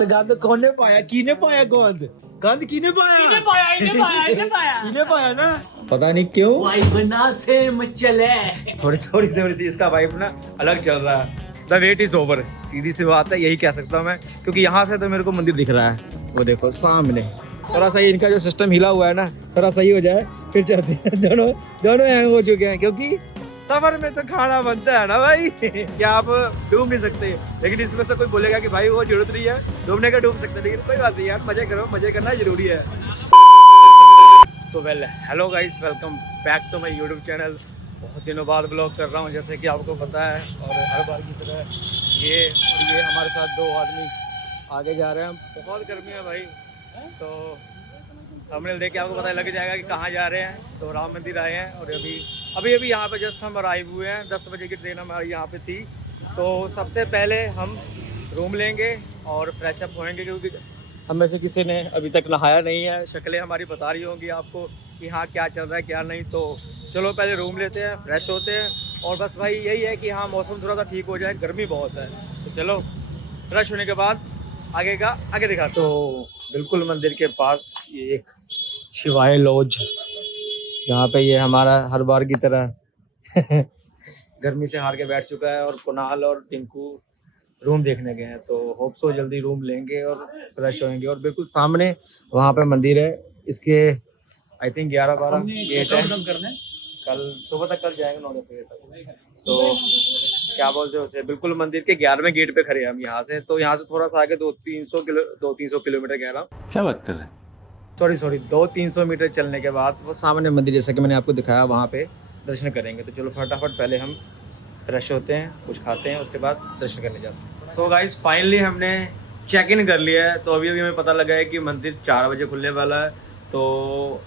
तो गंद कौन ने पाया, किने पाया गंद, गंद किने पाया, इने पाया ना, पता नहीं क्यों वाइब ना सेम चले। थोड़ी सी इसका वाइब ना अलग चल रहा है। द वेट इज ओवर, सीधी सी बात है, यही कह सकता हूँ मैं, क्योंकि यहाँ से तो मेरे को मंदिर दिख रहा है, वो देखो सामने। थोड़ा सा इनका जो सिस्टम हिला हुआ है ना, थोड़ा सही हो जाए फिर चलते हैं। दोनों हैंग हो चुके हैं, क्योंकि सफर में तो खाना बनता है ना भाई। क्या आप डूब नहीं सकते, लेकिन इसमें से कोई बोलेगा कि भाई वो जरूरत नहीं है डूबने का, डूब सकते, लेकिन कोई बात नहीं यार, मजे करो, मजे करना जरूरी है। So well, hello guys, welcome back to my YouTube channel. बहुत दिनों बाद ब्लॉग कर रहा हूँ, जैसे कि आपको पता है, और हर बार की तरह ये हमारे साथ दो आदमी आगे जा रहे हैं। बहुत गर्मी है भाई, तो हमने देख के आपको पता लग जाएगा कि कहाँ जा रहे हैं। तो राम मंदिर आए हैं, और अभी यहाँ पे जस्ट हम अराइव हुए हैं। 10 बजे की ट्रेन हमारी यहाँ पे थी। तो सबसे पहले हम रूम लेंगे और फ्रेश अप होएंगे, क्योंकि हम में से किसी ने अभी तक नहाया नहीं है। शक्लें हमारी बता रही होंगी आपको कि हाँ क्या चल रहा है क्या नहीं। तो चलो पहले रूम लेते हैं, फ्रेश होते हैं, और बस भाई यही है कि हाँ मौसम थोड़ा सा ठीक हो जाए, गर्मी बहुत है। तो चलो फ्रेश होने के बाद आगे दिखा। तो बिल्कुल मंदिर के पास ये एक शिवाय लॉज, जहाँ पे ये हमारा हर बार की तरह गर्मी से हार के बैठ चुका है, और कुणाल और टिंकू रूम देखने गए हैं। तो होप सो जल्दी रूम लेंगे और फ्रेश होएंगे। और बिल्कुल सामने वहाँ पे मंदिर है, इसके आई थिंक 11-12 गेट है। कल सुबह तक जाएंगे 9-10 बजे तक। तो क्या बोलते हैं उसे, बिल्कुल मंदिर के 11वें गेट पे खड़े हैं हम यहाँ से। तो यहाँ से थोड़ा सा आगे 200-300 किलोमीटर कह रहा हूँ, क्या बात कर रहे हैं? सॉरी 200-300 मीटर चलने के बाद वो सामने मंदिर, जैसा कि मैंने आपको दिखाया, वहाँ पे दर्शन करेंगे। तो चलो फटाफट पहले हम फ्रेश होते हैं, कुछ खाते हैं, उसके बाद दर्शन करने जाते हैं। सो गाइस, फाइनली हमने चेक इन कर लिया है। तो अभी हमें पता लगा है कि मंदिर 4 बजे खुलने वाला है। तो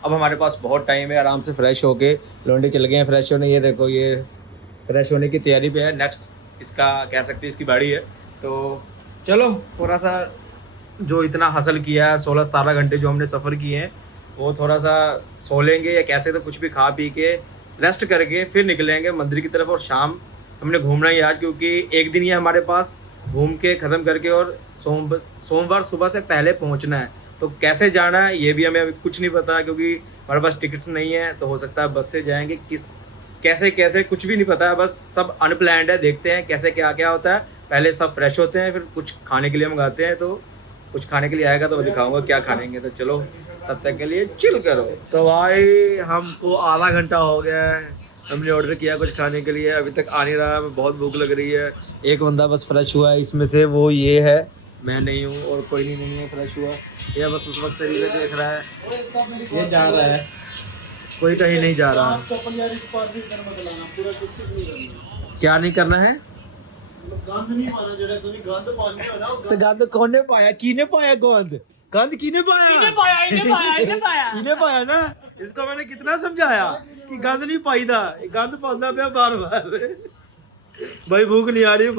अब हमारे पास बहुत टाइम है, आराम से फ्रेश होके लौंडे चल गए हैं फ्रेश होने। ये देखो, ये फ्रेश होने की तैयारी पे है। नेक्स्ट इसका कह सकते हैं इसकी बाड़ी है। तो चलो थोड़ा सा जो इतना हासिल किया है, 16-17 घंटे जो हमने सफ़र किए हैं, वो थोड़ा सा सो लेंगे या कैसे, तो कुछ भी खा पी के रेस्ट करके फिर निकलेंगे मंदिर की तरफ। और शाम हमने घूमना ही आज, क्योंकि एक दिन ही हमारे पास घूम के ख़त्म करके, और सोमवार सुबह से पहले पहुंचना है। तो कैसे जाना है ये भी हमें अभी कुछ नहीं पता, क्योंकि हमारे पास टिकट्स नहीं है। तो हो सकता है बस से जाएंगे, कैसे कुछ भी नहीं पता है, बस सब अनप्लैंड है। देखते हैं कैसे क्या होता है। पहले सब फ्रेश होते हैं, फिर कुछ खाने के लिए मंगाते हैं। तो कुछ खाने के लिए आएगा तो मैं दिखाऊंगा क्या खाएंगे। तो चलो तब तक के लिए चिल करो। तो भाई हमको आधा घंटा हो गया है, हमने ऑर्डर किया कुछ खाने के लिए, अभी तक आ नहीं रहा। हमें बहुत भूख लग रही है। एक बंदा बस फ्रेश हुआ है इसमें से, वो ये है, मैं नहीं हूँ, और कोई नहीं है फ्रेश हुआ। ये बस उस वक्त से रील देख रहा है, ये जा रहा है, कोई कहीं नहीं जा रहा। क्या नहीं करना है? तो गंद कौन ने पाया, किने पाया गंद, गंद किने पाया, इने पाया ना। इसको मैंने कितना समझाया कि गंद नहीं पाई था, गंद पाता पे बार भाई भूख नहीं आ रही,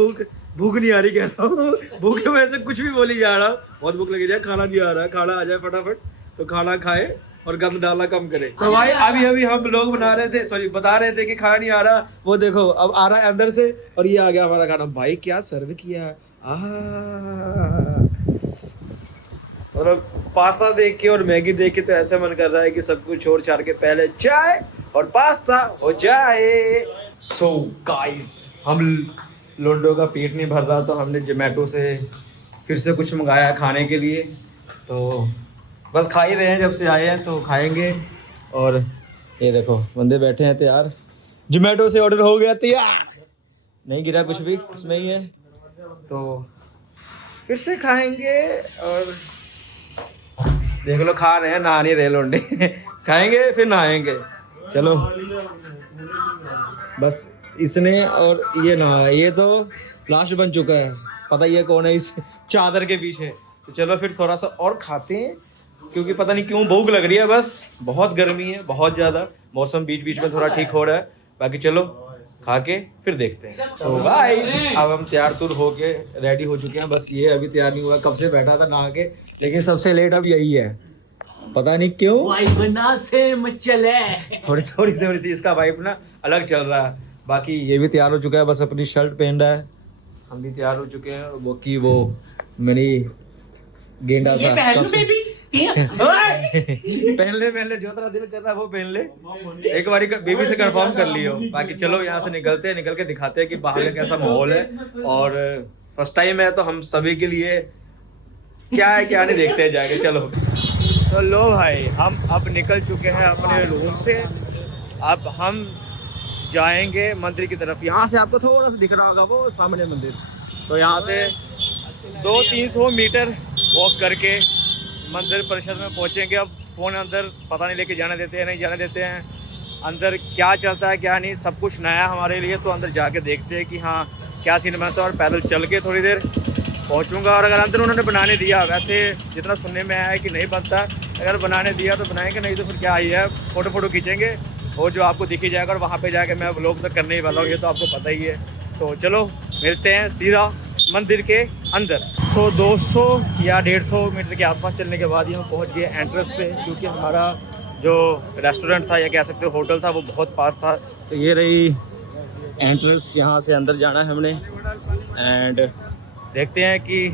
भूख नहीं आ रही कह रहा हूँ। भूख की वजह से कुछ भी बोली जा रहा, बहुत भूख लगी जाए, खाना नहीं आ रहा, खाना आ जाए फटाफट, तो खाना खाए और गंद डालना कम करे। तो भाई अभी हम लोग बता रहे थे कि खाना नहीं आ रहा, वो देखो अब आ रहा है अंदर से, और ये आ गया हमारा खाना। भाई क्या सर्व किया, मतलब पास्ता देख के और मैगी देख के तो ऐसा मन कर रहा है कि सब कुछ छोड़ छाड़ के पहले चाय और पास्ता हो जाए। सो गाइस, हम लोंडो का पेट नहीं भर रहा, तो हमने जोमेटो से फिर से कुछ मंगाया खाने के लिए। तो बस खा ही रहे हैं, जब से आए हैं तो खाएंगे। और ये देखो बंदे बैठे हैं तैयार, जोमेटो से ऑर्डर हो गया तैयार, नहीं गिरा कुछ भी, इसमें ही है। तो फिर से खाएंगे, और देख लो खा रहे हैं, नहा नहीं रहे लोंडे। खाएंगे फिर नहाएंगे। चलो बस इसने और ये नहा, ये तो लास्ट बन चुका है, पता ही है कौन है इस चादर के पीछे। तो चलो फिर थोड़ा सा और खाते हैं, क्योंकि पता नहीं क्यों भूख लग रही है। बस बहुत गर्मी है, बहुत ज़्यादा। मौसम बीच बीच में थोड़ा ठीक हो रहा है, बाकी चलो खा के फिर देखते हैं। तो गाइस अब हम तैयार तुर होके रेडी हो चुके हैं। बस ये अभी तैयार नहीं हुआ, कब से बैठा था नहा के, लेकिन सबसे लेट अब यही है, पता नहीं क्यों। वाइब ना सेम चले। थोड़ी सी इसका वाइब ना अलग चल रहा है। बाकी ये भी तैयार हो चुका है, बस अपनी शर्ट पहन रहा है। हम भी तैयार हो चुके हैं, वो मेरी गेंडा सा पहन कब लो से- बेबी पहन ले जो तेरा दिल कर रहा है वो पहन ले। एक बारी बेबी से कंफर्म कर लियो। बाकी चलो यहाँ से निकलते हैं, निकल के दिखाते हैं कि बाहर का कैसा माहौल है। और फर्स्ट टाइम है तो हम सभी के लिए क्या है क्या नहीं देखते हैं जाके। चलो तो लो भाई, हम अब निकल चुके हैं अपने रूम से। अब हम जाएंगे मंदिर की तरफ। यहाँ से आपको थोड़ा सा दिख रहा होगा वो सामने मंदिर। तो यहाँ से 200-300 मीटर वॉक करके मंदिर परिषद में पहुँचेंगे। अब फ़ोन अंदर पता नहीं लेके जाने देते हैं नहीं जाने देते हैं। अंदर क्या चलता है क्या नहीं सब कुछ नया हमारे लिए। तो अंदर जाके देखते हैं कि हाँ क्या सीन बनता है। और पैदल चल के थोड़ी देर पहुँचूँगा। और अगर अंदर उन्होंने बनाने दिया, वैसे जितना सुनने में आया है कि नहीं बनता, अगर बनाने दिया तो बनाएंगे, नहीं तो फिर क्या ही है, फ़ोटो खींचेंगे और जो आपको दिख ही जाएगा। और वहाँ पे जाके मैं व्लॉग तो करने ही वाला हूँ, ये तो आपको पता ही है। सो चलो मिलते हैं सीधा मंदिर के अंदर। सो 200 या 150 मीटर के आसपास चलने के बाद ही हम पहुँच गए एंट्रेंस पे। क्योंकि हमारा जो रेस्टोरेंट था या कह सकते हो होटल था वो बहुत पास था। तो ये रही एंट्रेंस, यहाँ से अंदर जाना है हमने। एंड देखते हैं कि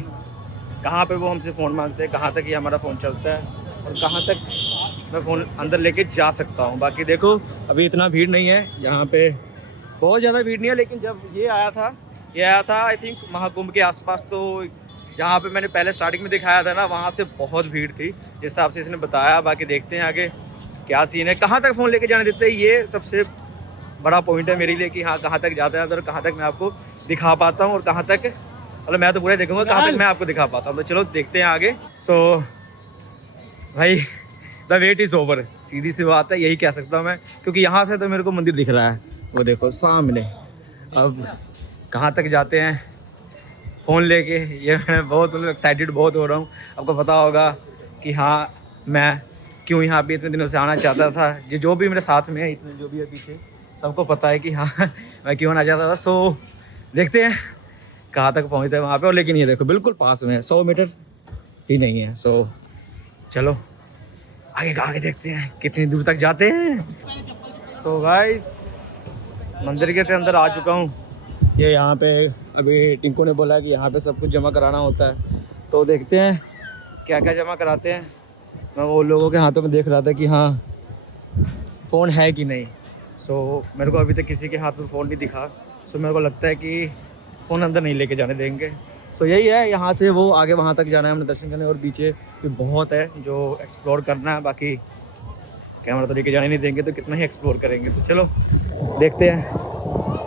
कहाँ पे वो हमसे फ़ोन मांगते हैं, कहाँ तक ये हमारा फ़ोन चलता है और कहाँ तक मैं फ़ोन अंदर लेके जा सकता हूँ। बाकी देखो अभी इतना भीड़ नहीं है यहाँ पे, बहुत ज़्यादा भीड़ नहीं है। लेकिन जब ये आया था आई थिंक महाकुंभ के आसपास, तो जहाँ पे मैंने पहले स्टार्टिंग में दिखाया था ना, वहाँ से बहुत भीड़ थी जिस हिसाब से इसने बताया। बाकी देखते हैं आगे क्या सीन है, कहाँ तक फ़ोन लेके जाने देते हैं। ये सबसे बड़ा पॉइंट है मेरे लिए कि हाँ कहाँ तक जाता है अंदर, कहाँ तक मैं आपको दिखा पाता हूँ और कहाँ तक, मतलब मैं तो पूरा देखूंगा कहाँ तक मैं आपको दिखा पाता हूँ। तो चलो देखते हैं आगे। सो भाई द वेट इज़ ओवर, सीधी सी बात है, यही कह सकता हूँ मैं। क्योंकि यहाँ से तो मेरे को मंदिर दिख रहा है, वो देखो सामने। अब कहाँ तक जाते हैं फ़ोन लेके, ये मैं बहुत मतलब एक्साइटेड बहुत हो रहा हूँ। आपको पता होगा कि हाँ मैं क्यों यहाँ पे इतने दिनों से आना चाहता था। जो भी मेरे साथ में है, इतने जो भी है पीछे, सबको पता है कि हाँ मैं क्यों आना चाहता था। सो देखते हैं कहाँ तक पहुँचते हैं वहाँ पे। और लेकिन ये देखो बिल्कुल पास में है, 100 मीटर ही नहीं है। सो चलो आगे देखते हैं कितनी दूर तक जाते हैं। सो गाइस मंदिर के अंदर आ चुका हूँ। ये यहाँ पे अभी टिंकू ने बोला कि यहाँ पे सब कुछ जमा कराना होता है। तो देखते हैं क्या क्या जमा कराते हैं। मैं वो लोगों के हाथों में देख रहा था कि हाँ फ़ोन है कि नहीं। सो मेरे को अभी तक किसी के हाथ में फ़ोन नहीं दिखा। सो मेरे को लगता है कि फ़ोन अंदर नहीं लेके जाने देंगे। सो यही है, यहाँ से वो आगे वहाँ तक जाना है हमने दर्शन करने। और पीछे भी बहुत है जो एक्सप्लोर करना है। बाकी कैमरा तो लेके जाने नहीं देंगे तो कितना ही एक्सप्लोर करेंगे। तो चलो देखते हैं,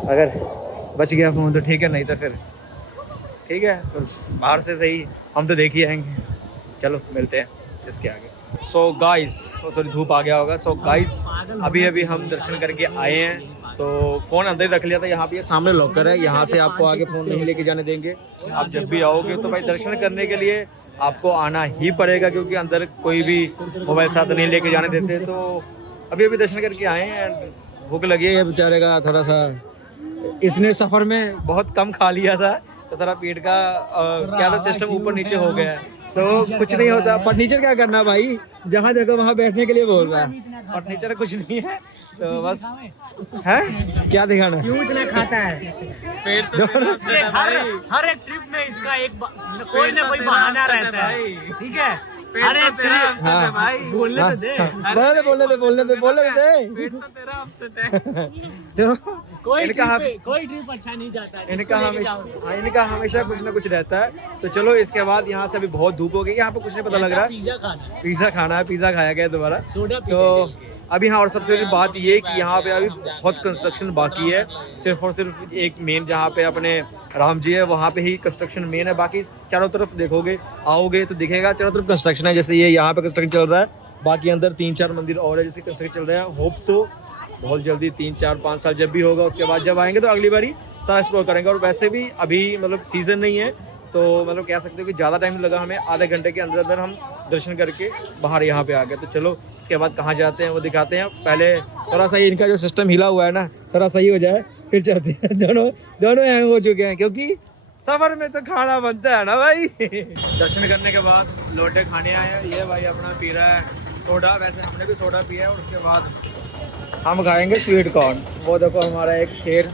अगर बच गया फ़ोन तो ठीक है, नहीं तो फिर ठीक है, तो बाहर से सही हम तो देख ही आएंगे। चलो मिलते हैं इसके आगे। सो गाइस, सॉरी धूप आ गया होगा। सो गाइस अभी हम दर्शन करके आए हैं। तो फ़ोन अंदर ही रख लिया था। यहाँ पे सामने लॉकर है, यहाँ से आपको आगे फ़ोन नहीं लेके जाने देंगे। आप जब भी आओगे तो भाई दर्शन करने के लिए आपको आना ही पड़ेगा, क्योंकि अंदर कोई भी मोबाइल साथ नहीं लेके जाने देते। तो अभी दर्शन करके आए हैं। भूख लगी है बेचारे का थोड़ा सा, इसने सफ़र में बहुत कम खा लिया था तो थोड़ा पेट का क्या था सिस्टम ऊपर नीचे हो गया है। तो कुछ नहीं होता। फर्नीचर क्या करना भाई, जहाँ देखो वहाँ बैठने के लिए बोल रहा है। फर्नीचर कुछ नहीं है तो बस है क्या दिखाना, क्यों इतना खाता है। हर एक ट्रिप में इसका एक कोई ना कोई बहाना रहता है, ठीक है। हर एक ट्रिप भाई बोलने तो दे, बोलने दे। तो कोई ट्रिप अच्छा नहीं जाता है। इनका हमेशा कुछ ना कुछ रहता है। तो चलो इसके बाद यहाँ से अभी बहुत धूप हो गई, यहाँ पे कुछ नहीं पता लग रहा है। पिज़्ज़ा खाना है, पिज़्ज़ा खाया गया दोबारा। तो अभी हाँ, और सबसे बड़ी बात ये कि यहाँ पे अभी बहुत कंस्ट्रक्शन बाकी है। सिर्फ और सिर्फ एक मेन जहाँ पे अपने राम जी है वहाँ पे ही कंस्ट्रक्शन मेन है। बाकी चारों तरफ देखोगे आओगे तो दिखेगा चारों तरफ कंस्ट्रक्शन है। जैसे ये यहाँ पे कंस्ट्रक्शन चल रहा है, बाकी अंदर 3-4 मंदिर और है जिससे कंस्ट्रक्शन चल रहा है। होप सो बहुत जल्दी 3-4-5 साल जब भी होगा उसके बाद जब आएंगे तो अगली बारी सारा एक्सप्लोर करेंगे। और वैसे भी अभी मतलब सीज़न नहीं है तो मतलब कह सकते हो कि ज़्यादा टाइम लगा हमें, आधे घंटे के अंदर हम दर्शन करके बाहर यहाँ पे आ गए। तो चलो इसके बाद कहाँ जाते हैं वो दिखाते हैं। पहले थोड़ा सा इनका जो सिस्टम हिला हुआ है ना थोड़ा सही हो जाए फिर चलते हैं। दोनों हैंग हो चुके हैं क्योंकि सफ़र में तो खाना बनता है ना भाई। दर्शन करने के बाद लोटे खाने आए हैं। ये भाई अपना पी रहा है सोडा, वैसे हमने भी सोडा पिया है। और उसके बाद हम खाएंगे स्वीट कॉर्न। वो देखो हमारा एक शेर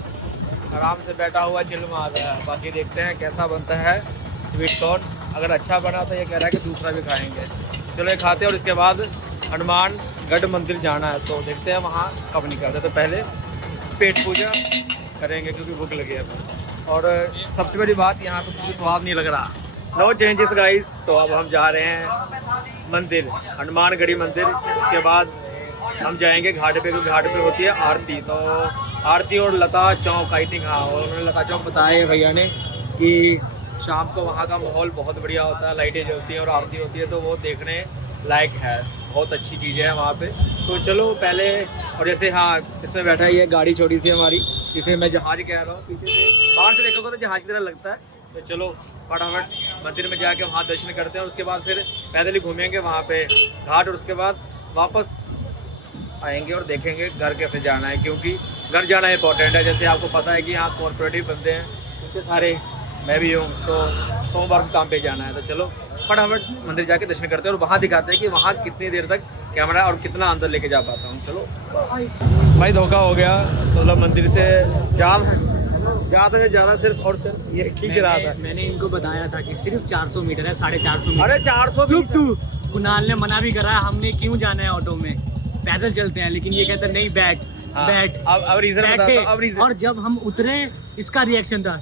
आराम से बैठा हुआ चिल मार रहा है। बाकी देखते हैं कैसा बनता है स्वीट कॉर्न। अगर अच्छा बना तो ये कह रहा है कि दूसरा भी खाएंगे। चलो ये खाते हैं और इसके बाद हनुमानगढ़ मंदिर जाना है, तो देखते हैं वहाँ कब निकलते। तो पहले पेट पूजा करेंगे क्योंकि भूख लगी है। और सबसे बड़ी बात, यहाँ पे कुछ स्वाद नहीं लग रहा। No changes guys. तो अब हम जा रहे हैं मंदिर, हनुमानगढ़ी मंदिर। उसके बाद हम जाएंगे घाट पे, क्योंकि घाट पे होती है आरती। तो आरती और लता चौक, आई थिंक, हाँ, और उन्होंने लता चौक बताया है भैया ने कि शाम को वहाँ का माहौल बहुत बढ़िया होता है, लाइटें जलती हैं और आरती होती है, तो वो देखने लायक है। बहुत अच्छी चीज़ें हैं वहाँ पे। तो चलो पहले, और जैसे हाँ इसमें बैठा है, ये गाड़ी छोटी सी हमारी, जिसे मैं जहाज कह रहा हूँ, पीछे से बाहर से देखोगे तो जहाज की तरह लगता है। तो चलो फटाफट मंदिर में जाके वहाँ दर्शन करते हैं और उसके बाद फिर पैदल ही घूमेंगे वहाँ पे घाट, और उसके बाद वापस आएंगे और देखेंगे घर कैसे जाना है, क्योंकि घर जाना इंपॉर्टेंट है। जैसे आपको पता है कि यहाँ कॉर्पोरेटिव बंदे हैं इतने सारे, मैं भी हूँ, तो सोमवार को काम पे जाना है। तो चलो फटाफट मंदिर जाके दर्शन करते हैं और वहाँ दिखाते हैं कि वहाँ कितनी देर तक कैमरा और कितना अंदर लेके जा पाता हूँ। चलो भाई धोखा हो गया। तो मतलब मंदिर से ज़्यादा से ज़्यादा सिर्फ और सिर्फ ये खींच रहा था। मैंने इनको बताया था कि सिर्फ 400 मीटर है, 450 मीटर। अरे 400 चुप तू। कुणाल ने मना भी करा, हमने क्यों जाना है ऑटो में, पैदल चलते हैं, लेकिन ये कहता नहीं बैठ। हाँ, बैठ। अब रीजन बैठे। अब रीजन। और जब हम उतरे इसका रिएक्शन था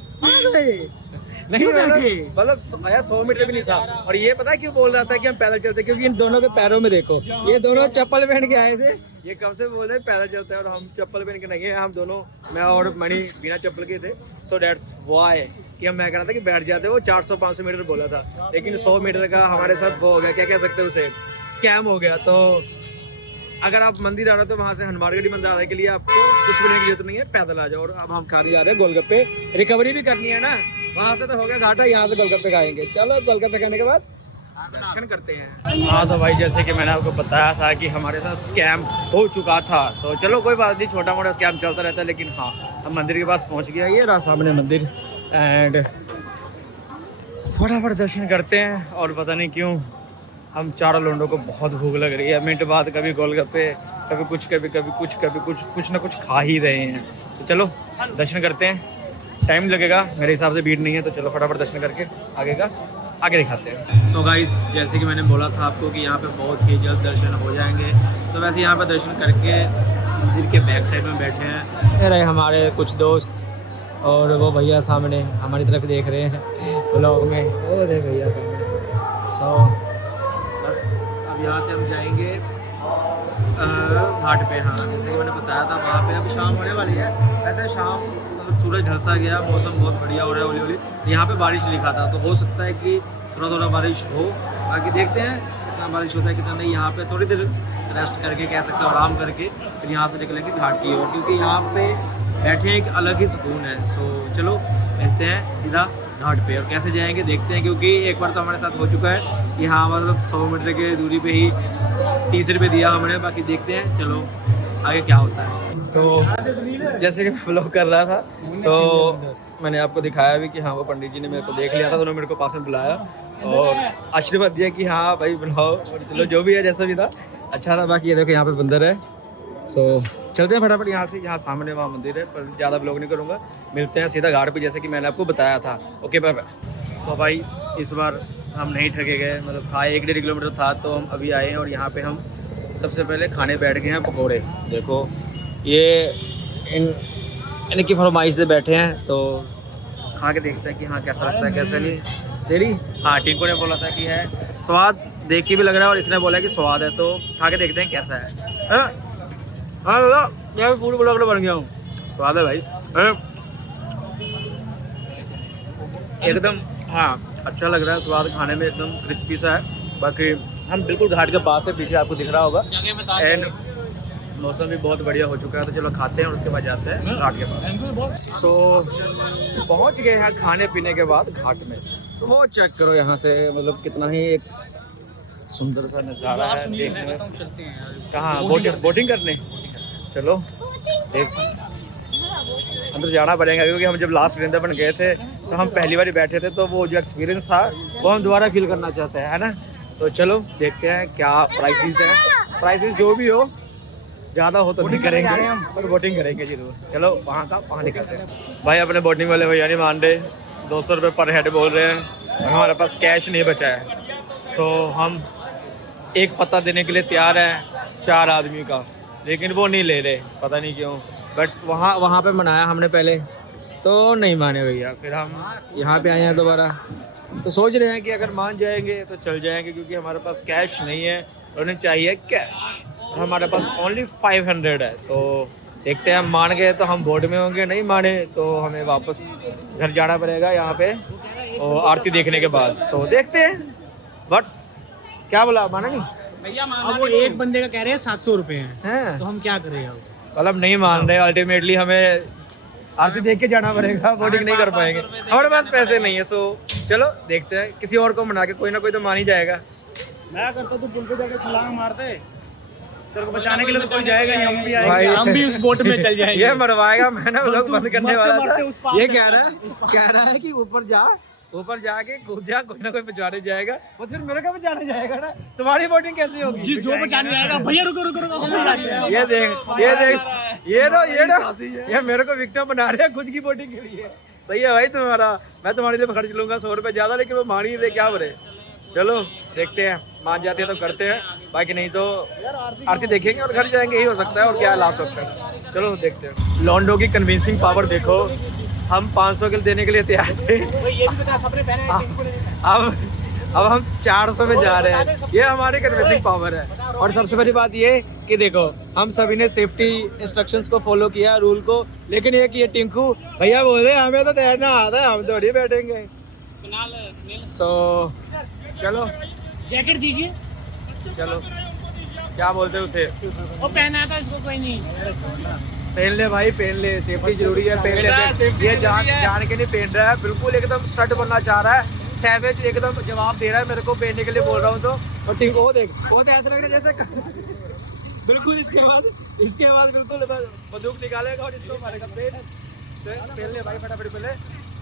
नहीं बैठे। मतलब आया 100 मीटर भी नहीं था। और ये पता है क्यों बोल रहा था कि हम पैदल चलते, क्योंकि इन दोनों के पैरों में देखो, ये दोनों चप्पल पहन के आए थे। ये कब से बोल रहे हैं पैदल चलते हैं और हम चप्पल पहन के नहीं है। हम दोनों, मैं और मणि, बिना चप्पल के थे। सो डेट्स व्हाई कि मैं कह रहा था कि बैठ जाते। वो 400-500 मीटर बोला था, लेकिन 100 मीटर का हमारे साथ वो हो गया, क्या कह सकते हैं उसे, स्कैम हो गया। तो अगर आप मंदिर आ रहे हो तो वहाँ से हनुमानगढ़ी मंदिर आने के लिए आपको कुछ भी लेने की जरूरत नहीं है, पैदल आ जाओ। और अब हम खाने जा रहे हैं गोलगप्पे, रिकवरी भी करनी है ना, वहाँ से तो हो गया घाटा, यहाँ से गोलगप्पे खाएंगे। चलो गोलगप्पे खाने के बाद दर्शन करते हैं। हाँ तो भाई जैसे कि मैंने आपको बताया था कि हमारे साथ स्कैम हो चुका था, तो चलो कोई बात नहीं, छोटा मोटा स्कैम चलता रहता है। लेकिन हाँ हम मंदिर के पास पहुँच गया, ये रहा सामने मंदिर, एंड फटाफट दर्शन करते हैं। और पता नहीं क्यों हम चारों लोगों को बहुत भूख लग रही है। मिनट बाद कभी गोलगप्पे, कभी कुछ, कभी कुछ, कभी कुछ ना कुछ खा ही रहे हैं। तो चलो दर्शन करते हैं, टाइम लगेगा मेरे हिसाब से, भीड़ नहीं है। तो चलो फटाफट दर्शन करके आगे दिखाते हैं। सो गाइस जैसे कि मैंने बोला था आपको कि यहाँ पे बहुत ही जल्द दर्शन हो जाएंगे। तो वैसे यहाँ पे दर्शन करके मंदिर के बैक साइड में बैठे हैं, ये रहे हमारे कुछ दोस्त, और वो भैया सामने हमारी तरफ देख रहे हैं ब्लॉग में, वो रहे भैया सामने। सो बस अब यहाँ से हम जाएंगे घाट पे। हाँ जैसे कि मैंने बताया था वहाँ पे अब शाम होने वाली है। ऐसे शाम मतलब सूरज ढलसा गया, मौसम बहुत बढ़िया हो रहा है, हौली हौली। यहाँ पे बारिश लिखा था, तो हो सकता है कि थोड़ा थोड़ा बारिश हो, बाकी देखते हैं कितना बारिश होता है कितना नहीं। यहाँ पे थोड़ी देर रेस्ट करके, कह सकते हो आराम करके, फिर यहाँ से निकलेंगे घाट की ओर, क्योंकि यहाँ पे बैठे एक अलग ही सुकून है। सो चलो मिलते हैं सीधा घाट पे, और कैसे जाएंगे देखते हैं, क्योंकि एक बार तो हमारे साथ हो चुका है कि हाँ मतलब 100 मीटर के दूरी पे ही 30 रुपये दिया हमने। बाकी देखते हैं चलो आगे क्या होता है। तो जैसे कि मैं ब्लॉग कर रहा था, तो मैंने आपको दिखाया भी कि हाँ वो पंडित जी ने मेरे को देख लिया था, तो उन्होंने मेरे को पास में बुलाया और आशीर्वाद दिया कि हाँ भाई बुलाओ, और चलो जो भी है जैसा भी था अच्छा था। बाकी ये देखो यहाँ पे बंदर है। सो चलते हैं फटाफट यहाँ से, यहाँ सामने वहाँ मंदिर है, पर ज़्यादा ब्लॉग नहीं करूँगा। मिलते हैं सीधा घाट पे जैसे कि मैंने आपको बताया था। Okay bye. तो भाई इस बार हम नहीं ठगे गए, मतलब था 1-1.5 किलोमीटर था, तो हम अभी आए हैं और यहाँ पे हम सबसे पहले खाने बैठ गए हैं पकौड़े। देखो ये इनकी फरमाइश से बैठे हैं, तो खा के देखते हैं कि हाँ कैसा लगता है कैसा नहीं। तेरी हाँ टिंकू ने बोला था कि है स्वाद, देख के भी लग रहा है, और इसने बोला कि स्वाद है, तो खा के देखते हैं कैसा है। हाँ यार फूड ब्लॉगर बन गया हूँ, स्वाद है भाई एकदम। हाँ अच्छा लग रहा है, स्वाद खाने में एकदम क्रिस्पी सा है। बाकी हम बिल्कुल घाट के पास है, पीछे आपको दिख रहा होगा, एंड मौसम भी बहुत बढ़िया हो चुका है। तो चलो खाते हैं और उसके बाद जाते हैं घाट के पास। सो पहुँच गए हैं खाने पीने के बाद घाट में। तो वो चेक करो यहाँ से, मतलब कितना ही एक सुंदर सा नज़ारा है देखने में। कहाँ बोटिंग करने? चलो देख अंदर जाना पड़ेगा, क्योंकि हम जब लास्ट वृंदावन गए थे तो हम पहली बार बैठे थे, तो वो जो एक्सपीरियंस था वो हम दोबारा फील करना चाहते हैं, है ना। तो चलो देखते हैं क्या प्राइसेस है। प्राइसेस जो भी हो, ज़्यादा हो तो नहीं करेंगे, पर बोटिंग करेंगे जरूर। चलो वहाँ निकलते हैं। भाई अपने बोटिंग वाले भैया नहीं मान रहे, 200 रुपये पर हेड बोल रहे हैं। और हमारे पास कैश नहीं बचा है। सो हम एक पत्ता देने के लिए तैयार हैं 4 आदमी का, लेकिन वो नहीं ले रहे, पता नहीं क्यों। बट वहाँ पे मनाया हमने पहले तो नहीं माने भैया, फिर हम यहाँ पे आए हैं दोबारा। तो सोच रहे हैं कि अगर मान जाएंगे तो चल जाएंगे, क्योंकि हमारे पास कैश नहीं है और उन्हें चाहिए कैश, और हमारे पास ओनली 500 है। तो देखते हैं, हम मान गए तो हम बोर्ड में होंगे, नहीं माने तो हमें वापस घर जाना पड़ेगा यहाँ पे और आरती देखने के बाद। सो देखते हैं। बट्स क्या बोला, माना नहीं भैया? अब वो एक बंदे का कह रहे हैं 700 रुपये हैं, तो हम क्या करें अब? मतलब नहीं मान रहे, अल्टीमेटली हमें आरती देख के जाना पड़ेगा, बोर्डिंग नहीं कर पाएंगे, हमारे पास पैसे नहीं है। सो चलो देखते हैं, किसी और को मना के कोई ना कोई तो मान ही जाएगा। मैं करता तो पुल पे जाके छलांग मारते, तेरे को बचाने के लिए तो कोई जाएगा ही, हम भी आएंगे, हम भी उस बोट में चल जाएंगे। ये मरवाएगा, मैंने लोग बंद करने वाला था। ये कह रहा है कि ऊपर जाके कूद जा, कोई ना कोई बचाने जाएगा, और फिर मेरे को बचाने जाएगा ना, तुम्हारी बोटिंग कैसी होगी? जी जो बचाने जाएगा, भैया रुको रुको रुको, हम जाते हैं। ये देख ये मेरे को विक्टिम बना रहे हैं खुद की बोटिंग के लिए। सही है भाई तुम्हारा, मैं तुम्हारे लिए खर्च लूंगा 100 रुपये ज्यादा, लेकिन वो मान ही दे, क्या बोले। चलो देखते हैं, मान जाते हैं तो करते हैं, बाकी नहीं तो आरती देखेंगे और घर जाएंगे, यही हो सकता है और क्या लास्ट ऑप्शन। चलो देखते हैं। लॉन्डो की कन्विंसिंग पावर देखो, हम 500 के देने के लिए तैयार थे, अब हम 400 में जा रहे हैं। ये हमारी कन्विंसिंग पावर है। और सबसे बड़ी बात ये कि देखो, हम सभी ने सेफ्टी इंस्ट्रक्शंस को फॉलो किया, रूल को, लेकिन ये टिंकू भैया बोल रहे हमें तो तैरना आता है, हम तो नहीं बैठेंगे। सो चलो जैकेट दीजिए, चलो क्या बोलते हैं उसे, वो पहना था इसको, कोई नहीं पहन ले भाई, पहन ले, सेफ्टी जरूरी है, पहन ले। ये जान के नहीं पहन रहा है, बिल्कुल एकदम स्टंट बनना चाह रहा है, सैवेज एकदम जवाब दे रहा है मेरे को पहनने के लिए बोल रहा हूँ तो। और ठीक वो देख, वो तो ऐसा लग रहा है जैसे बिल्कुल इसके बाद बिल्कुल बंदूक निकालेगा और इसको मारेगा। पहन ले भाई, फटाफट पहले,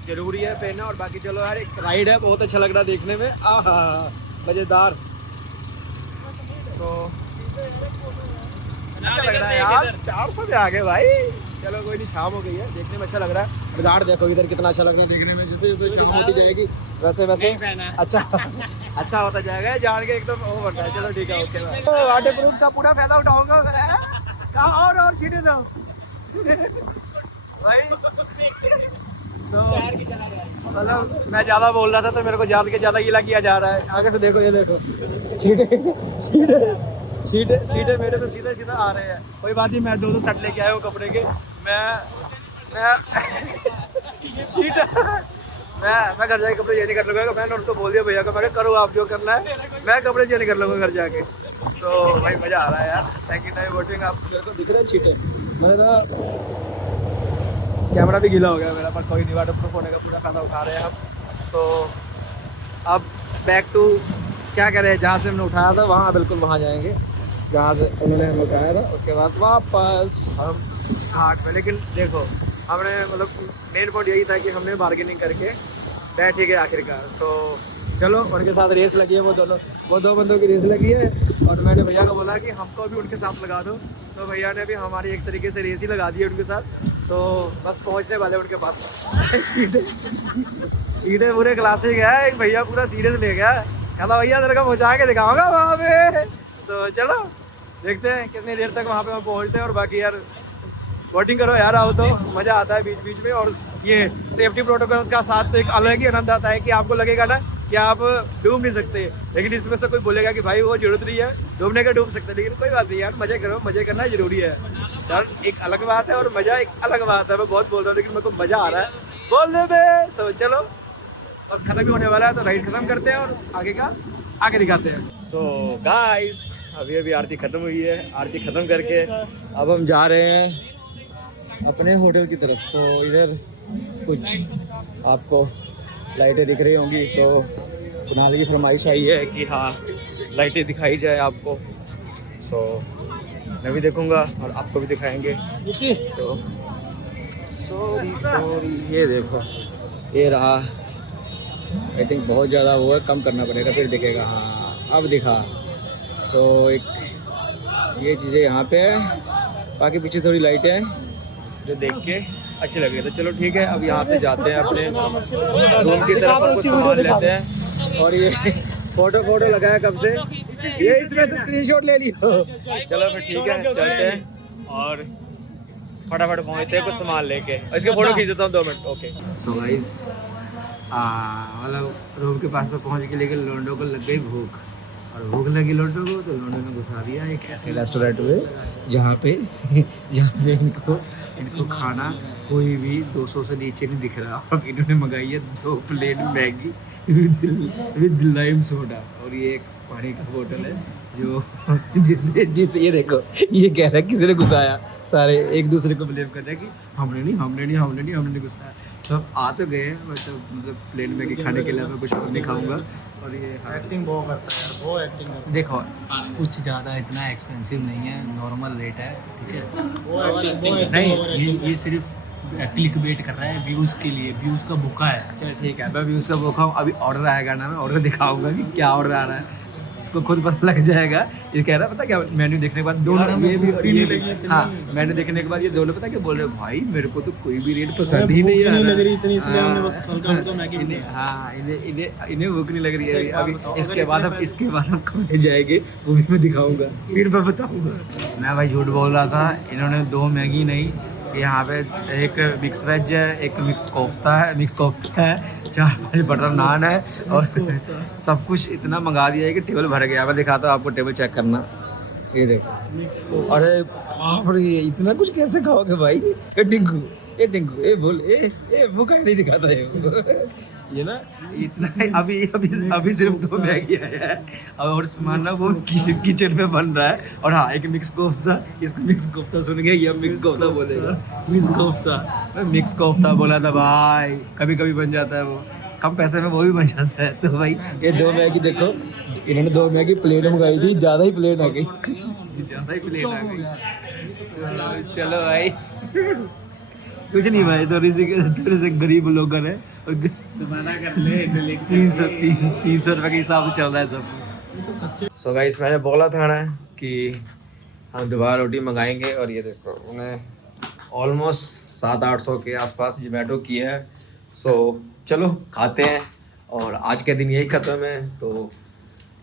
जरूरी है पहनना। और बाकी चलो यार, एक राइड है, बहुत अच्छा लग रहा है देखने में, आहा मजेदार। सो अच्छा लग रहा है यार, 400 में आ गए भाई। चलो कोई नहीं, शाम हो गई है, देखने में अच्छा लग रहा है। बाजार देखो इधर कितना अच्छा लग रहा है देखने में, जैसे शाम होती जाएगी वैसे अच्छा होता जाएगा, जान के एकदम वो बनता है। चलो ठीक है, ओके। वाटर प्रूफ का पूरा फायदा उठाऊंगा मैं। और सीटें दो भाई। तो मतलब मैं ज़्यादा बोल रहा था तो मेरे को जान के ज़्यादा गीला किया जा रहा है। आगे से देखो, ये देखो सीटें मेरे पे सीधा आ रहे हैं। कोई बात नहीं, मैं 2 सेट लेके आया हूँ कपड़े के। मैं घर जाके कपड़े चेंज कर लूँगा। मैंने उनको बोल दिया भैया को, मैं करो आप जो करना है, मैं कपड़े चेंज कर लूँगा घर जाके। सो भाई मज़ा आ रहा है यार, सेकंड टाइम बोटिंग। आप मेरे को दिख रहे हैं सीटें, मेरा कैमरा भी गीला हो गया मेरा, पर कोई नहीं, वाटर प्रूफ होने का पूरा फायदा उठा रहे हैं हम। सो अब बैक टू, क्या कह रहे हैं, जहाँ से हमने उठाया था वहाँ, बिल्कुल वहाँ जाएंगे जहाँ से उन्होंने हमें उठाया था। उसके बाद वापस हम घाट पे। लेकिन देखो, हमने मतलब मेन पॉइंट यही था कि हमने बार्गेनिंग करके बैठ ही गए आखिरकार। सो चलो, उनके साथ रेस लगी है, वो दो बंदों की रेस लगी है। और मैंने भैया को बोला कि हमको भी उनके साथ लगा दो, तो भैया ने भी हमारी एक तरीके से रेस ही लगा दी है उनके साथ। सो बस पहुंचने वाले उनके पास। चीटे पूरे क्लासिक है, एक भैया पूरा सीरियस ले गया, कहता भैया तेरे को पहुँचा के दिखाऊंगा वहाँ पे। सो चलो देखते हैं कितनी देर तक वहाँ पे हम पहुँचते हैं। और बाकी यार बोटिंग करो यार, आओ तो मज़ा आता है बीच बीच में। और ये सेफ्टी प्रोटोकॉल का साथ तो एक अलग ही आनंद आता है कि आपको लगेगा ना कि आप डूब नहीं सकते, लेकिन इसमें से कोई बोलेगा कि भाई वो जरूरत नहीं है डूबने का, डूब सकते, लेकिन कोई बात नहीं यार, मज़े करो, मज़े करना ज़रूरी है यार। एक अलग बात है और मज़ा एक अलग बात है। मैं बहुत बोल रहा हूँ, लेकिन मेरे को मज़ा आ रहा है बोलने में। सो चलो, बस खत्म ही होने वाला है, तो राइड खत्म करते हैं और आगे का आगे दिखाते हैं। सो गाइस, अभी आरती ख़त्म हुई है। आरती ख़त्म करके अब हम जा रहे हैं अपने होटल की तरफ। तो इधर कुछ आपको लाइटें दिख रही होंगी, तो कुणाल की फरमाइश आई है कि हाँ लाइटें दिखाई जाए आपको। सो मैं भी देखूंगा और आपको भी दिखाएंगे। तो सॉरी ये देखो, ये रहा। आई थिंक बहुत ज़्यादा वो है, कम करना पड़ेगा फिर दिखेगा। हाँ अब दिखा। सो एक ये चीज़ें यहाँ पे है, बाकी पीछे थोड़ी लाइटें हैं जो देख के अच्छी लगी। तो चलो ठीक है, अब यहाँ से जाते हैं अपने रूम की तरफ और कुछ सामान लेते हैं। और ये फोटो लगाया कब से, ये इसमें से स्क्रीनशॉट ले लियो। चलो फिर ठीक है, चलते हैं और फटाफट पहुँचते हैं कुछ सामान लेके। इसके फोटो खींच देता हूँ 2 मिनट। ओके सो गाइस, मतलब रूम के पास तो पहुँच के, लेकिन लोंडो को लग गई भूख, और भूख लगी लोंडो को, तो लोंडो ने घुसा दिया एक ऐसे रेस्टोरेंट में जहाँ पे इनको खाना कोई भी 200 से नीचे नहीं दिख रहा। और इन्होंने मंगाई है 2 plate Maggi with lime soda, और ये एक पानी का बोतल है जो जिसे ये देखो, ये कह रहा है किसी ने घुसाया। सारे एक दूसरे को ब्लेम कर रहे हैं कि हमने नहीं घुसाया। सब आ तो गए हैं, मतलब प्लेट मैगी खाने के लिए मैं कुछ और नहीं खाऊंगा। और ये एक्टिंग बहुत करता है यार, बहुत एक्टिंग करता देखो, कुछ ज़्यादा इतना एक्सपेंसिव नहीं है, नॉर्मल रेट है, ठीक है। है। नहीं, ये सिर्फ क्लिक वेट कर रहा है व्यूज़ के लिए, व्यूज़ का भूखा है। चल ठीक है, मैं भी उसका भूखा हूँ। अभी ऑर्डर आएगा ना, मैं ऑर्डर दिखाऊंगा कि क्या ऑर्डर आ रहा है, इसको खुद पता लग जाएगा। ये कह रहा है, पता क्या, मेन्यू देखने के बाद दोनों ये भी हाँ, मेन्यू देखने के बाद ये दोनों पता क्या बोल रहे, भाई मेरे को तो कोई भी रेट पसंद ही नहीं लग रही इतनी, इसलिए हमने बस हल्का मैगी लिया। हाँ, इन्हें भूख नहीं लग रही है अभी। इसके बाद हम खाने जाएंगे, वो भी मैं दिखाऊंगा, फिर मैं बताऊंगा। मैं भाई झूठ बोल रहा था, इन्होंने 2 मैगी नहीं, यहाँ पे एक मिक्स वेज है, एक मिक्स कोफ्ता है, 4-5 बटर नान है, और सब कुछ इतना मंगा दिया है कि टेबल भर गया। मैं दिखाता हूँ आपको, टेबल चेक करना, ये देखो। अरे बाप रे, इतना कुछ कैसे खाओगे भाई? टिंकू ए बोल, ए वो कहीं नहीं दिखाता है ये ना, इतना अभी सिर्फ 2 मैगी आया है, और सामान ना वो किचन में बन रहा है। और हाँ, एक मिक्स कोफ्ता, इसको मिक्स कोफ्ता सुन गया, ये मिक्स कोफ्ता बोलेगा, मिक्स कोफ्ता बोला था भाई। कभी कभी बन जाता है वो, कम पैसे में वो भी बन जाता है। तो भाई ये 2 मैगी देखो, इन्होंने 2 मैगी प्लेट मंगाई थी, ज़्यादा ही प्लेट आ गई। चलो भाई, कुछ नहीं भाई, थोड़ी से गरीब लोग है, 300 रुपये के हिसाब से चल रहा है सब। सो गाइस, मैंने बोला था ना कि हम दोबारा रोटी मंगाएंगे, और ये देखो उन्हें ऑलमोस्ट 700-800 के आसपास जोमेटो की है। सो चलो खाते हैं, और आज के दिन यही ख़त्म है। तो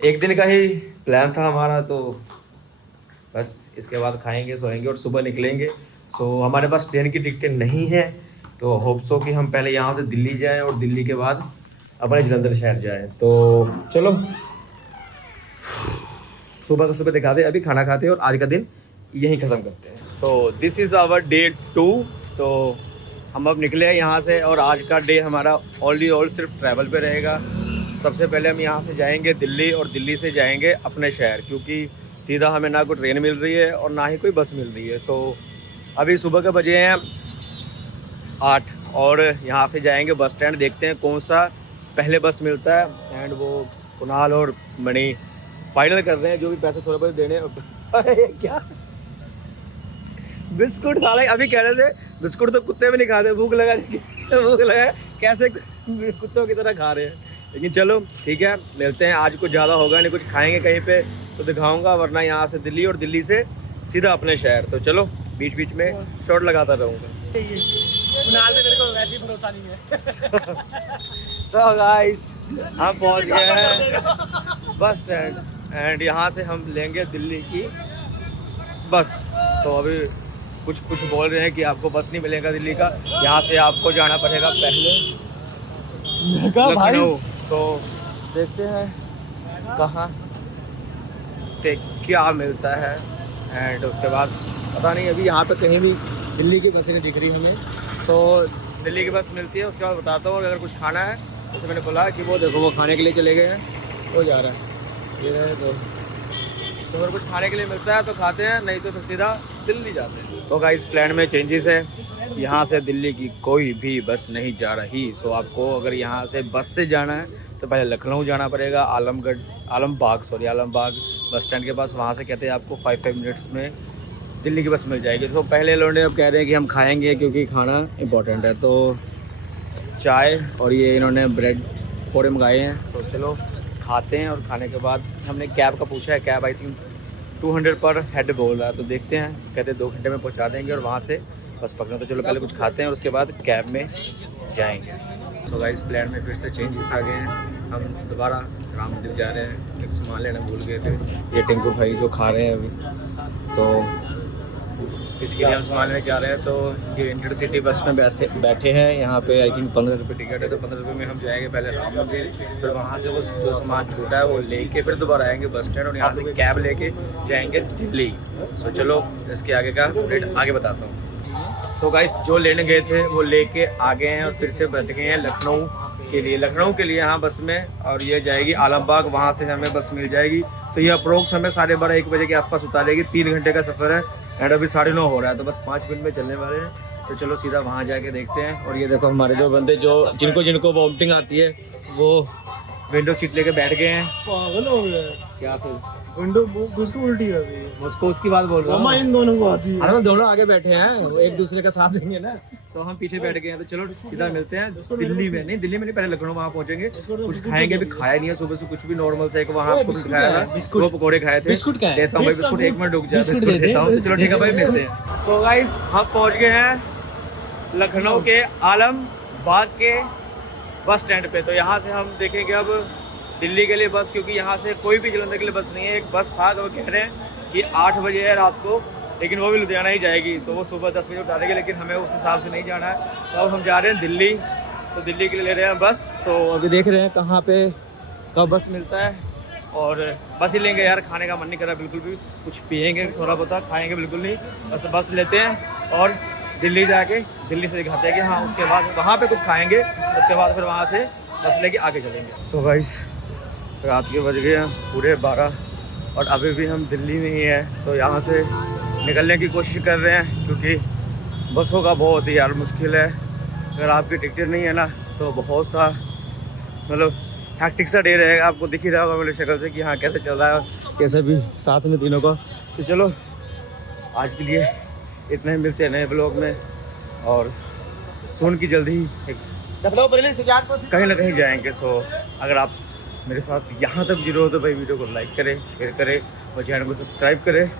एक दिन का ही प्लान था हमारा, तो बस इसके बाद खाएंगे, सोएंगे और सुबह निकलेंगे। सो हमारे पास ट्रेन की टिकटें नहीं है, तो होप सो कि हम पहले यहाँ से दिल्ली जाएं, और दिल्ली के बाद अपने जलंधर शहर जाएं। तो चलो सुबह का सुबह दिखाते, अभी खाना खाते हैं और आज का दिन यहीं ख़त्म करते हैं। So this is our day 2। तो हम अब निकले हैं यहाँ से, और आज का डे हमारा ऑल सिर्फ ट्रैवल पे रहेगा। सबसे पहले हम यहाँ से जाएंगे दिल्ली, और दिल्ली से जाएंगे अपने शहर, क्योंकि सीधा हमें ना कोई ट्रेन मिल रही है और ना ही कोई बस मिल रही है। सो अभी सुबह के बजे हैं 8, और यहाँ से जाएंगे बस स्टैंड, देखते हैं कौन सा पहले बस मिलता है। एंड वो कुणाल और मणि फाइनल कर रहे हैं, जो भी पैसे थोड़े बहुत देने। क्या बिस्कुट साले अभी कह रहे थे, बिस्कुट तो कुत्ते भी नहीं खाते, भूख लगा कैसे कुत्तों की तरह खा रहे हैं। लेकिन चलो ठीक है, मिलते हैं। आज कुछ ज़्यादा होगा नहीं, कुछ खाएंगे कहीं पे तो दिखाऊंगा, वरना यहाँ से दिल्ली और दिल्ली से सीधा अपने शहर। तो चलो बीच बीच में शॉट लगाता रहूँगा। कुणाल पे मेरे को वैसे ही भरोसा नहीं है। सो गाइस, हम पहुँच गए हैं बस स्टैंड, एंड यहाँ से हम लेंगे दिल्ली की बस। सो अभी कुछ बोल रहे हैं कि आपको बस नहीं मिलेगा दिल्ली का, यहाँ से आपको जाना पड़ेगा पहले लखनऊ। तो देखते हैं कहाँ से क्या मिलता है, एंड उसके बाद पता नहीं, अभी यहाँ पे कहीं भी दिल्ली की बसें नहीं दिख रही हमें। तो दिल्ली की बस मिलती है, उसके बाद बताता हूँ। अगर कुछ खाना है, जैसे मैंने बोला कि वो देखो वो खाने के लिए चले गए हैं, वो जा रहा है, ये रहे। तो अगर कुछ खाने के लिए मिलता है तो खाते हैं, नहीं तो फिर सीधा दिल्ली जाते हैं। तो गाइस प्लान में चेंजेस है, यहाँ से दिल्ली की कोई भी बस नहीं जा रही। सो आपको अगर यहाँ से बस से जाना है तो पहले लखनऊ जाना पड़ेगा, आलमबाग बस स्टैंड के पास। वहाँ से कहते हैं आपको 5 मिनट्स में दिल्ली की बस मिल जाएगी। तो पहले लोग अब कह रहे हैं कि हम खाएंगे, क्योंकि खाना इम्पोर्टेंट है। तो चाय और ये इन्होंने ब्रेड पकौड़े मंगाए हैं, तो चलो खाते हैं। और खाने के बाद हमने कैब का पूछा है, कैब आई थिंक 200 पर हेड बोल रहा है। तो देखते हैं, कहते 2 घंटे में पहुंचा देंगे, और वहाँ से बस पकड़ना। तो चलो पहले कुछ खाते हैं और उसके बाद कैब में जाएंगे। तो गाइस प्लान में फिर से चेंजेस आ गए हैं। हम दोबारा राम मंदिर जा रहे हैं, एक सामान लेना भूल गए थे। ये टिंकू भाई जो खा रहे हैं अभी, तो इसके लिए हम सामान लेने जा रहे हैं। तो ये इंटरसिटी बस में बैठे हैं। यहाँ पे आई थिंक 15 रुपये टिकट है, तो 15 रुपये में हम जाएंगे पहले राम मंदिर, फिर वहाँ से वो जो सामान छूटा है वो लेके फिर दोबारा आएंगे बस स्टैंड और यहाँ से कैब लेके जाएंगे दिल्ली। सो चलो इसके आगे का अपडेट आगे बताता हूँ। सो गाइस जो लेने गए थे वो लेके आ गए हैं और फिर से बैठ गए हैं लखनऊ के लिए यहाँ बस में, और ये जाएगी आलमबाग, वहाँ से हमें बस मिल जाएगी। तो ये अप्रोक्स हमें 12:30-1 बजे के आसपास उतारेगी। 3 घंटे का सफ़र है एंड अभी 9:30 हो रहा है, तो बस 5 मिनट में चलने वाले हैं। तो चलो सीधा वहाँ जाके देखते हैं। और ये देखो हमारे 2 बंदे जो जिनको वॉमिटिंग आती है वो विंडो सीट लेके बैठ गए हैं। पागल हो गया क्या फिर विंडो उसको उल्टी कर दी है। उसको उसकी बात बोल रहा हूँ। इन दोनों को आती है। हम दोनों आगे बैठे हैं, वो एक दूसरे का साथ देंगे ना, तो हम पीछे बैठ गए हैं। तो चलो सीधा मिलते हैं दिल्ली में नहीं पहले लखनऊ वहाँ पहुँचेंगे, कुछ खाएंगे। अभी खाया नहीं है सुबह से कुछ भी, नॉर्मल से एक वहाँ कुछ खाया था, वो पकौड़े खाए थे। देता हूँ भाई बिस्कुट, 1 मिनट रुक जाए, बिस्कुट देता हूँ। चलो ठीक है भाई मिलते हैं। तो गाइस हम पहुँच गए हैं लखनऊ के आलमबाग के बस स्टैंड पे। तो यहाँ से हम देखेंगे अब दिल्ली के लिए बस, क्योंकि यहाँ से कोई भी जलंधर के लिए बस नहीं है। एक बस था तो वो कह रहे हैं कि 8 बजे है रात को, लेकिन वो भी लुधियाना ही जाएगी, तो वो सुबह 10 बजे उतारेगी, लेकिन हमें उस हिसाब से नहीं जाना है। तो अब हम जा रहे हैं दिल्ली, तो दिल्ली के लिए ले रहे हैं बस। तो अभी देख रहे हैं कहाँ पे कब बस मिलता है, और बस ही लेंगे यार, खाने का मन नहीं कर रहा बिल्कुल भी। कुछ पियेंगे थोड़ा बहुत, खाएँगे बिल्कुल नहीं, बस लेते हैं और दिल्ली जाके दिल्ली से दिखाते हैं कि हाँ, उसके बाद वहाँ पे कुछ खाएंगे, उसके बाद फिर वहाँ से बस लेके आगे चलेंगे। सो गाइस रात के बज गए हैं पूरे 12 और अभी भी हम दिल्ली में ही हैं। सो यहाँ से निकलने की कोशिश कर रहे हैं, क्योंकि बसों का बहुत ही यार मुश्किल है। अगर आपकी टिकट नहीं है ना तो बहुत सा मतलब हैक्टिक सा डे रहेगा। आपको दिख ही रहा होगा मेरी शक्ल से कि हाँ कैसे चल रहा है, कैसे भी साथ में तीनों का। तो चलो आज के लिए इतना ही, मिलते हैं नए ब्लॉग में, और सोन की जल्दी ही कहीं ना कहीं जाएंगे। सो अगर आप मेरे साथ यहाँ तक जुड़े हो तो भाई वीडियो को लाइक करें, शेयर करें और चैनल को सब्सक्राइब करें।